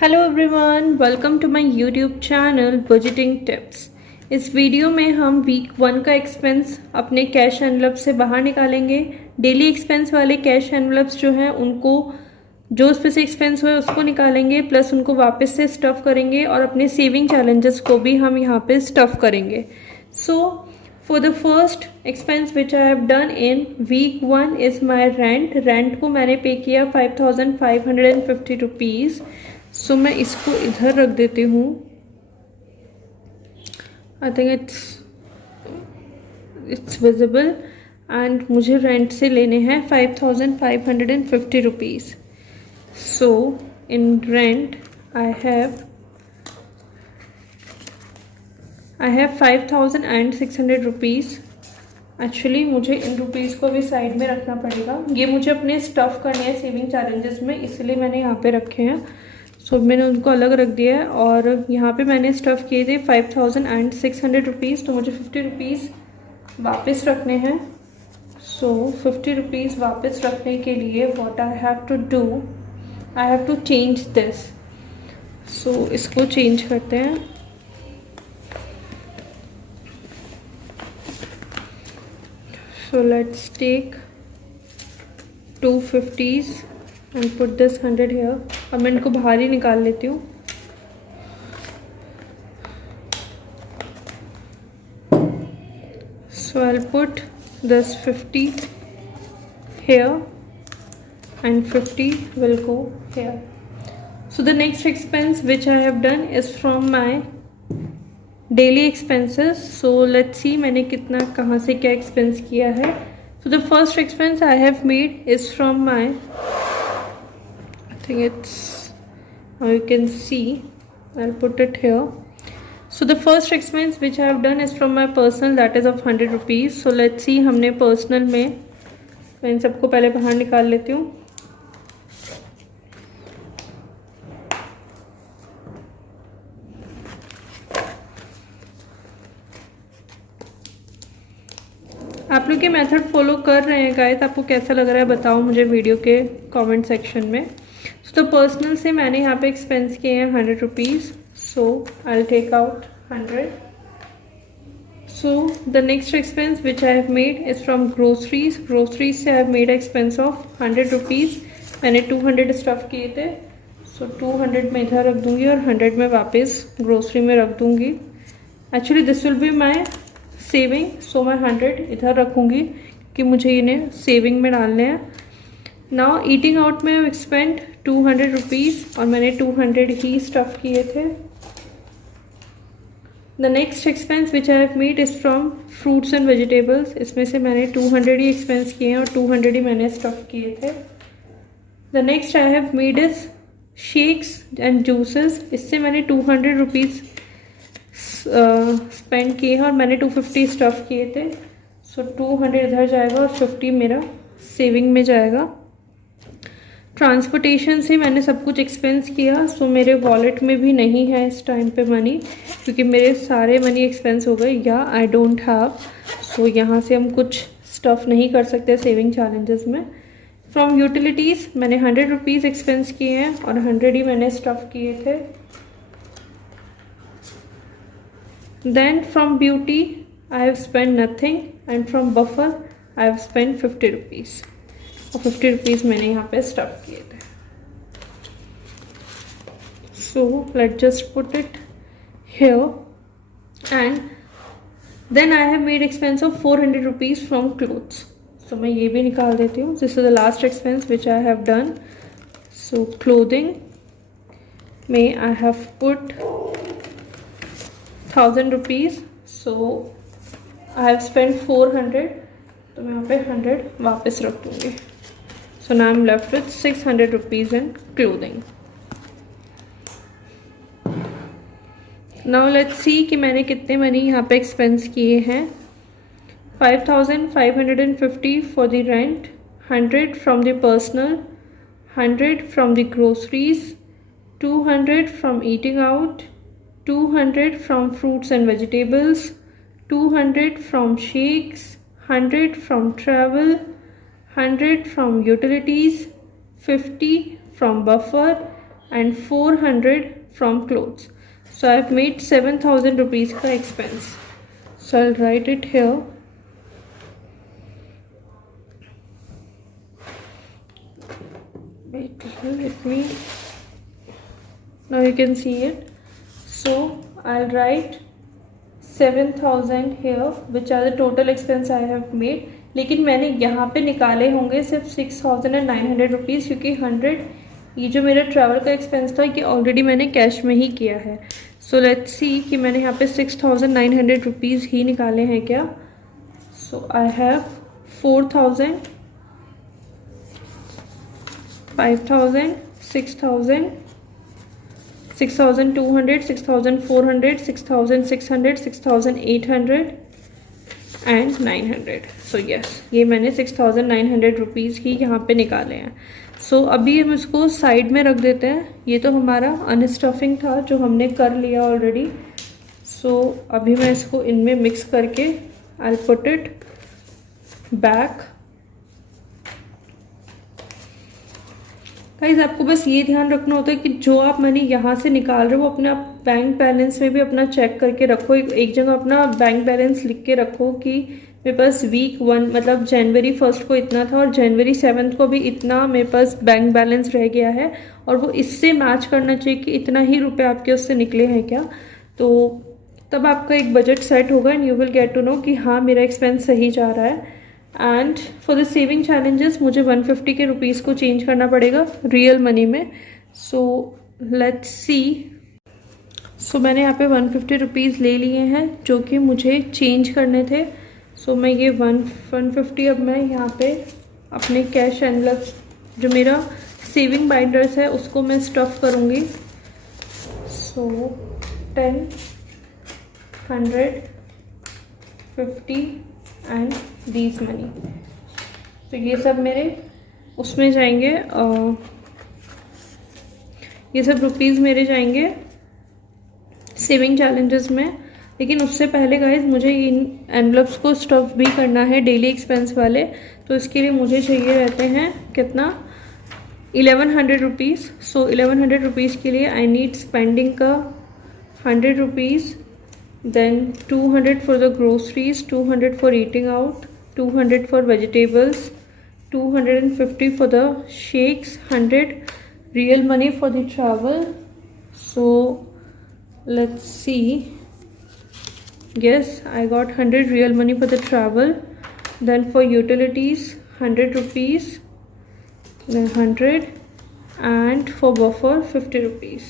Hello everyone, welcome to my YouTube channel budgeting tips. इस video में हम week 1 का एक्सपेंस अपने कैश एनवलप से बाहर निकालेंगे। डेली एक्सपेंस वाले कैश एनवलप्स जो हैं उनको जो स्पेसिफिक एक्सपेंस हुआ है उसको निकालेंगे, प्लस उनको वापस से स्टफ़ करेंगे और अपने सेविंग चैलेंजेस को भी हम यहाँ पे स्टफ़ करेंगे। So for the first expense which I have done in week 1 is my rent. Rent को मैंने पे किया 5550 रुपीज़। सो मैं इसको इधर रख देती हूँ। I think it's visible. And मुझे रेंट से लेने हैं 5550 rupees. So in rent I have 5600 rupees. Actually मुझे इन रुपीज़ को भी साइड में रखना पड़ेगा। ये मुझे अपने स्टफ़ करने हैं सेविंग चैलेंजेस में, इसलिए मैंने यहाँ पे रखे हैं। सो मैंने उनको अलग रख दिया है और यहाँ पे मैंने स्टफ़ किए थे 5600 रुपीज़। तो मुझे 50 रुपीज़ वापस रखने हैं। सो 50 रुपीज़ वापस रखने के लिए what I have to do, I have to change this. So इसको चेंज करते हैं। So let's take 250s and put this 100 here। अब मैं इनको बाहर ही निकाल लेती हूँ। So I'll put this 50 here and 50 will go here। So the next expense which I have done is from my daily expenses। So let's see मैंने कितना कहाँ से क्या expense किया है। So the first expense I have made is from my, I think it's, now you can see, I'll put it here। So the first expense which I have done is from my personal, that is of 100 rupees। So let's see हमने personal में, मैं इन सबको पहले बाहर निकाल लेती हूँ। आप लोग ये मेथड फॉलो कर रहे हैं गाइस, आपको कैसा लग रहा है बताओ मुझे वीडियो के कमेंट सेक्शन में। तो पर्सनल से मैंने यहाँ पे एक्सपेंस किए हैं 100 rupees. So I will take out 100। So the next expense which I have made is from groceries. Groceries से I have made expense of 100 rupees. मैंने 200 स्टफ़ किए थे। सो 200 में इधर रख दूँगी और 100 में वापस ग्रोसरी में रख दूँगी। Actually this will be my saving. So मैं 100 इधर रखूँगी कि मुझे इन्हें सेविंग में डालने हैं। नाउ ईटिंग आउट में आई स्पेंड 200 रुपीज़ और मैंने 200 ही स्टफ़ किए थे। The next expense which I have made is from fruits and vegetables. इसमें से मैंने 200 ही एक्सपेंस किए हैं और 200 ही मैंने स्टफ़ किए थे। The next I have made is shakes and juices. इससे मैंने 200 रुपीज़ स्पेंड किए हैं और मैंने 250 स्टफ़ किए थे। सो 200 इधर जाएगा और 50 मेरा सेविंग में जाएगा। ट्रांसपोर्टेशन से मैंने सब कुछ एक्सपेंस किया। सो मेरे वॉलेट में भी नहीं है इस टाइम पे मनी, क्योंकि मेरे सारे मनी एक्सपेंस हो गए या आई डोंट हैव। सो यहाँ से हम कुछ स्टफ़ नहीं कर सकते सेविंग चैलेंजेस में। फ्रॉम यूटिलिटीज़ मैंने 100 रुपीज़ एक्सपेंस किए हैं और 100 ही मैंने स्टफ़ किए थे। Then from beauty I have spend nothing and from buffer I have spend 50 rupees और 50 रुपीज़ मैंने यहाँ पे स्टफ़ किए थे। So let just put it here and then I have made expense of 400 rupees from clothes. So मैं ये भी निकाल देती हूँ। This is the last expense which I have done. So clothing में I have put 1000 rupees. So I have spend 400, तो मैं यहाँ पे 100 वापस रख दूँगी। सो now I am left with 600 rupees in clothing. Now let's see कि मैंने कितने मनी यहाँ पे एक्सपेंस किए हैं। 5550 for the rent, 100 from the personal, 100 from the groceries, 200 from eating out, 200 from fruits and vegetables, 200 from shakes, 100 from travel, 100 from utilities, 50 from buffer, and 400 from clothes. So I've made 7,000 rupees का expense. So I'll write it here. Wait, let me. Now you can see it. So I'll write 7,000 here, which are the total expense I have made. लेकिन मैंने यहाँ पे निकाले होंगे सिर्फ 6,900 rupees, क्योंकि 100 ये जो मेरा ट्रैवल का एक्सपेंस था कि ऑलरेडी मैंने कैश में ही किया है. सो लेट्स सी कि मैंने यहाँ पे 6,900 रुपीज़ ही निकाले हैं क्या. So I have 4,000, 5,000, 6,000, 6,200, 6,400, 6,600, 6,800 and 900. So yes, ये मैंने 6,900 रुपीज़ ही यहाँ पे निकाले हैं. सो अभी हम इसको साइड में रख देते हैं. ये तो हमारा अनस्टफिंग था जो हमने कर लिया ऑलरेडी. सो अभी मैं इसको इनमें मिक्स करके आई will put it back. Guys, आपको बस ये ध्यान रखना होता है कि जो आप मनी यहाँ से निकाल रहे हो वो अपने आप बैंक बैलेंस में भी अपना चेक करके रखो. एक जगह अपना बैंक बैलेंस लिख के रखो कि मेरे पास वीक 1 मतलब जनवरी 1 को इतना था और जनवरी 7 को भी इतना मेरे पास बैंक बैलेंस रह गया है, और वो इससे मैच करना चाहिए कि इतना ही रुपए आपके उससे निकले हैं क्या. तो तब आपका एक बजट सेट होगा and you will get to know कि हाँ मेरा एक्सपेंस सही जा रहा है. And for the saving challenges मुझे 150 के रुपीज़ को चेंज करना पड़ेगा रियल मनी में. सो लेट्स सी. सो मैंने यहाँ पे 150 रुपीज़ ले लिए हैं जो कि मुझे चेंज करने थे. सो मैं ये 150 अब मैं यहाँ पे अपने कैश एनवलप्स जो मेरा सेविंग बाइंडर्स है उसको मैं स्टफ़ करूँगी. सो 10, 100, 50 एंड दीज मनी. तो ये सब मेरे उसमें जाएंगे. ये सब रुपीज़ मेरे जाएंगे सेविंग चैलेंजेस में. लेकिन उससे पहले गाइज मुझे इन एनवलप्स को स्टफ भी करना है डेली एक्सपेंस वाले. तो इसके लिए मुझे चाहिए रहते हैं कितना 1100 रुपीज़. सो 1100 रुपीज़ के लिए आई नीड स्पेंडिंग का 100 rupees, then 200 for the groceries, 200 for eating out, 200 for vegetables, 250 for the shakes, 100 real money for the travel. So let's see. Yes, I got 100 real money for the travel. Then for utilities 100 rupees, then 100, and for buffer 50 rupees.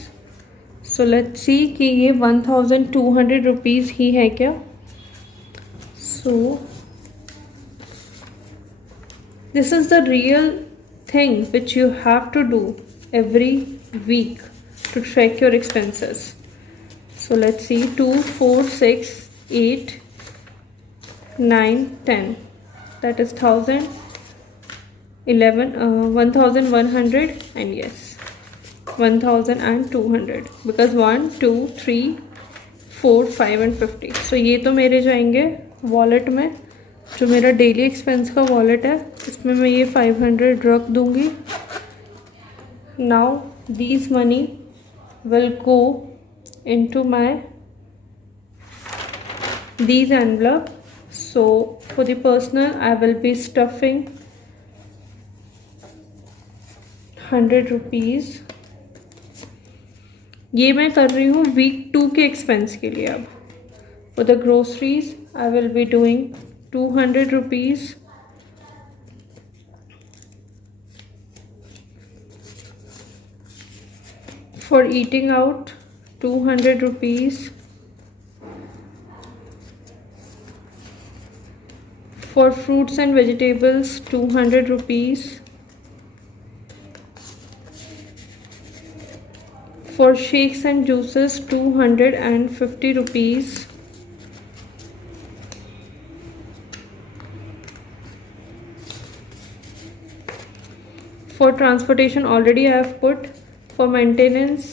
So let's see कि ये 1,200 rupees ही है क्या. So this is the real thing which you have to do every week to track your expenses. So let's see 2, 4, 6, 8, 9, 10. That is 1,000, 1,100 and yes 1,200 because 1, 2, 3, 4, 5 and 50. सो ये तो मेरे जाएंगे wallet में, जो मेरा डेली एक्सपेंस का वॉलेट है इसमें मैं ये 500 रख दूँगी. Now these money will go into my these envelope. So for the personal I will be stuffing 100 rupees. ये मैं कर रही हूँ वीक 2 के एक्सपेंस के लिए. अब for the groceries I will be doing 200 rupees. For eating out 200 rupees. For fruits and vegetables 200 rupees. For shakes and juices 250 rupees. For transportation already I have put. For maintenance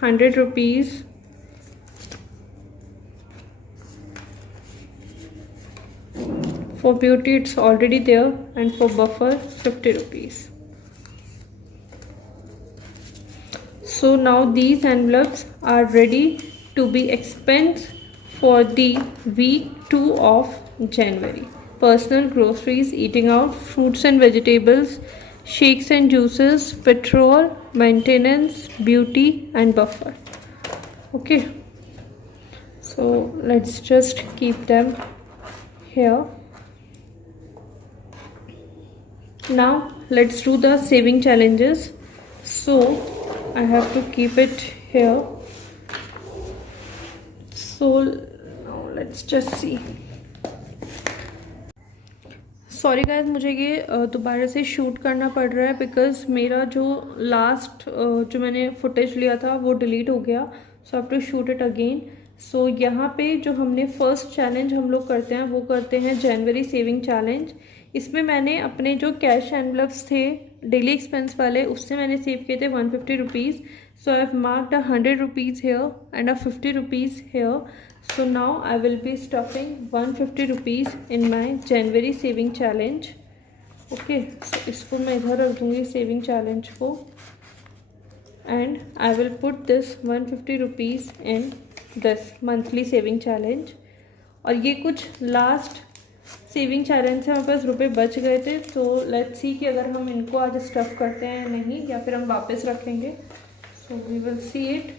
100 rupees. For beauty it's already there, and for buffer 50 rupees. So now these envelopes are ready to be expensed for the week 2 of January. Personal groceries, eating out, fruits and vegetables, shakes and juices, petrol, maintenance, beauty and buffer. Okay, so let's just keep them here. Now let's do the saving challenges. So I have to keep it here. So now let's just see. Sorry guys, मुझे ये दोबारा से shoot करना पड़ रहा है because मेरा जो लास्ट जो मैंने फुटेज लिया था वो डिलीट हो गया. So have to shoot it again. So यहाँ पे जो हमने फर्स्ट चैलेंज हम लोग करते हैं वो करते हैं जनवरी सेविंग चैलेंज. इसमें मैंने अपने जो कैश एनवलप्स थे डेली एक्सपेंस वाले उससे मैंने सेव किए थे 150 rupees. So I have marked 100 rupees here and 50 rupees here. So now I will be stuffing 150 rupees in my January saving challenge. Okay, so इसको मैं इधर रख दूँगी saving challenge को, and I will put this 150 rupees in this monthly saving challenge. और ये कुछ last saving challenge से हमारे पास रुपए बच गए थे. तो let's see कि अगर हम इनको आज stuff करते हैं नहीं या फिर हम वापस रखेंगे. So we will see it.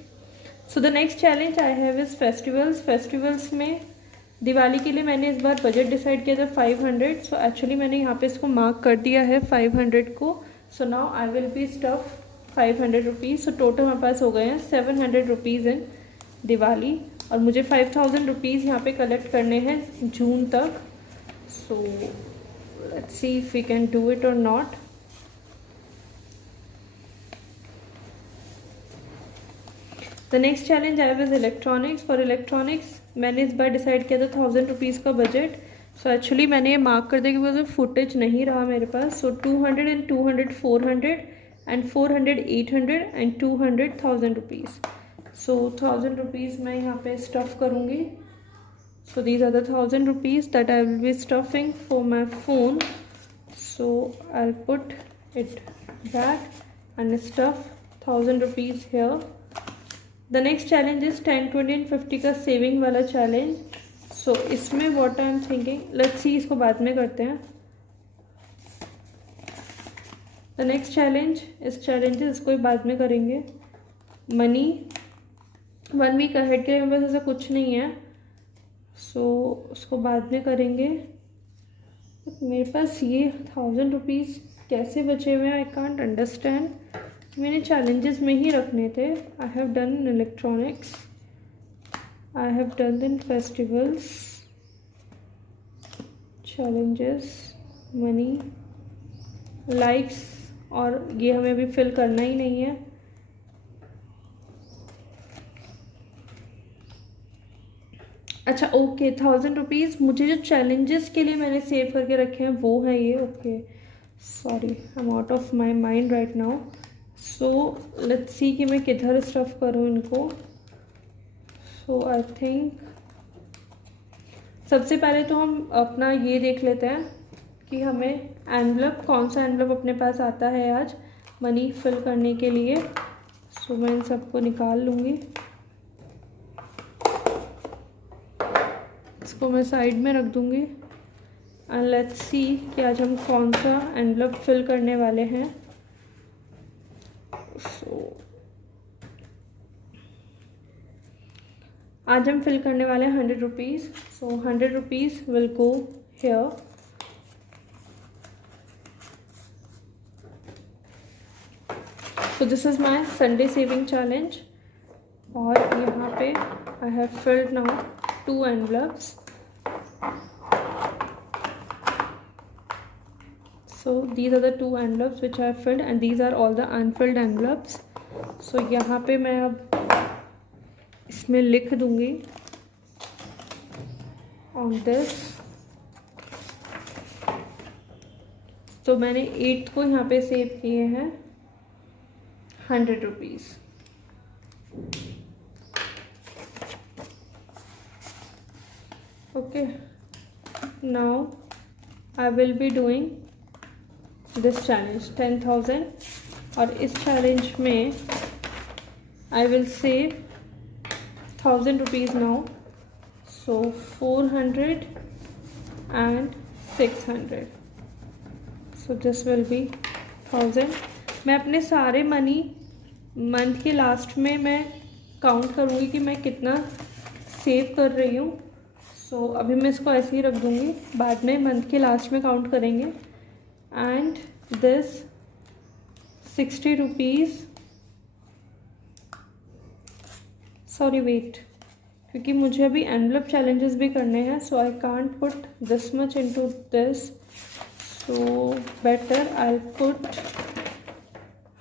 So the next challenge I have is festivals. Festivals में दिवाली के लिए मैंने इस बार बजट डिसाइड किया था 500. सो एक्चुअली मैंने यहाँ पे इसको मार्क कर दिया है 500 को. सो now I will B stuff 500 rupees. So total हमारे पास हो गए हैं 700 रुपीज़ इन दिवाली. और मुझे 5000 रुपीज़ यहाँ पे कलेक्ट करने हैं जून तक. So let's see if we can do it और not. The next challenge I have is electronics. For electronics मैंने इस बार डिसाइड किया था 1000 रुपीज़ का बजट. सो एक्चुअली मैंने ये मार्क कर दिया क्योंकि फुटेज नहीं रहा मेरे पास. So 200 and 200 400 and 400 800 and 200 1000 rupees. So 1000 rupees मैं यहाँ पे स्टफ़ करूँगी. So these are the 1000 rupees that I will be stuffing for my phone. So I will put it back and stuff 1000 rupees here. The next challenge is 10 20 and 50 का saving वाला challenge. So इसमें what I am thinking, let's सी इसको बाद में करते हैं. The next challenge इस challenges इसको बाद में करेंगे. मनी 1 वीक अहेड के मेरे पास ऐसा कुछ नहीं है. सो उसको बाद में करेंगे. मेरे पास ये 1000 रुपीज़ कैसे बचे हुए हैं, आई कांट अंडरस्टैंड. मैंने चैलेंजेस में ही रखने थे. आई have done in electronics, I have done in festivals, challenges, money, likes, और ये हमें अभी फिल करना ही नहीं है. अच्छा ओके, 1000 रुपीज़ मुझे जो चैलेंजेस के लिए मैंने सेव करके रखे हैं वो है ये. Okay sorry, I am out of my mind right now. So let's see कि मैं किधर स्टफ़ करूँ इनको. सो आई थिंक सबसे पहले तो हम अपना ये देख लेते हैं कि हमें एनवलप कौन सा एनवलप अपने पास आता है आज मनी फिल करने के लिए. सो मैं इन सबको निकाल लूँगी. इसको मैं साइड में रख दूँगी. एंड लेट्स सी कि आज हम कौन सा एनवलप फिल करने वाले हैं. आज हम फिल करने वाले हैं 100 rupees. So 100 rupees will go here. So this is my Sunday saving challenge. और यहाँ पे I have filled now 2 envelopes. So these are the 2 envelopes which I have filled and these are all the unfilled envelopes. So यहाँ पे मैं अब इसमें लिख दूँगी on this. तो मैंने 8 को यहाँ पे सेव किए हैं 100 rupees. Okay, now I will be doing this challenge 10,000. और इस चैलेंज में I will save 1000 rupees now. So 400 and 600. So this will be 1000. मैं अपने सारे मनी मंथ के लास्ट में मैं काउंट करूँगी कि मैं कितना सेव कर रही हूँ. सो अभी मैं इसको ऐसे ही रख दूँगी, बाद में मंथ के लास्ट में काउंट करेंगे. And this 60 rupees, sorry wait, क्योंकि मुझे अभी एनवलप चैलेंजेस भी करने हैं. So I can't put this much into this. So better I put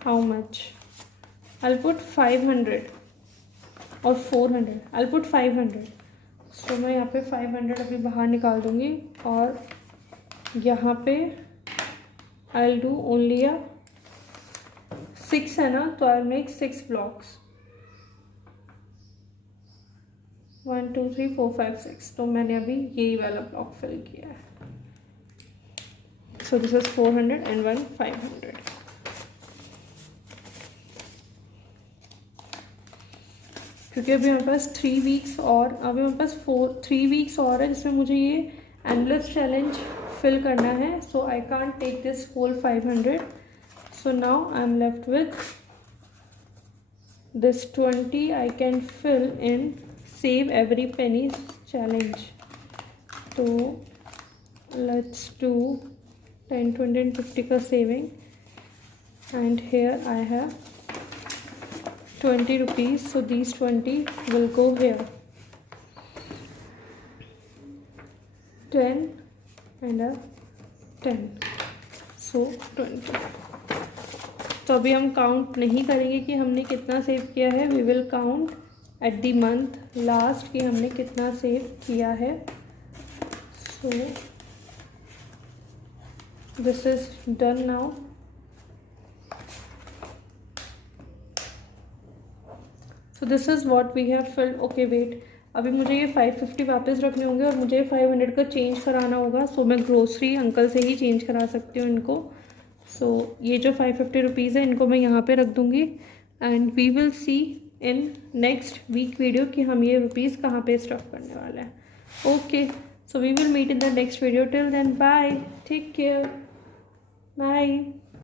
how much, I put 500 और 400. आई पुट 500. सो मैं यहाँ पे 500 अभी बाहर निकाल दूँगी और यहाँ पे आई डू ओनली 6 है ना, तो आई मेक 6 ब्लॉक्स. 1 2 3 4 5 6. तो मैंने अभी यही वाला ब्लॉक फिल किया है. So this is 400 and 1 500. क्योंकि अभी हमारे पास 3 वीक्स और अभी हमारे पास 3 वीक्स और है जिसमें मुझे ये एंडलेस चैलेंज फिल करना है. So I can't take this whole 500. So now I am left with this 20. I can fill in save every penny challenge. So let's do 10 20 and 50 का saving, and here I have 20 rupees. So these 20 will go here. 10 and a 10. So 20. तो अभी हम count नहीं करेंगे कि हमने कितना save किया है. We will count at the month last कि हमने कितना सेव किया है. So this is done now. So this is what we have filled. Okay wait, अभी मुझे ये 550 वापस रखने होंगे और मुझे 500 का चेंज कराना होगा. सो मैं ग्रोसरी अंकल से ही चेंज करा सकती हूँ इनको. सो ये जो 550 रुपीज़ है इनको मैं यहाँ पे रख दूँगी. And we will see in next week video कि हम ये रुपीज़ कहाँ पे स्टफ करने वाले हैं. Okay, so we will meet in the next video. Till then bye, take care, bye.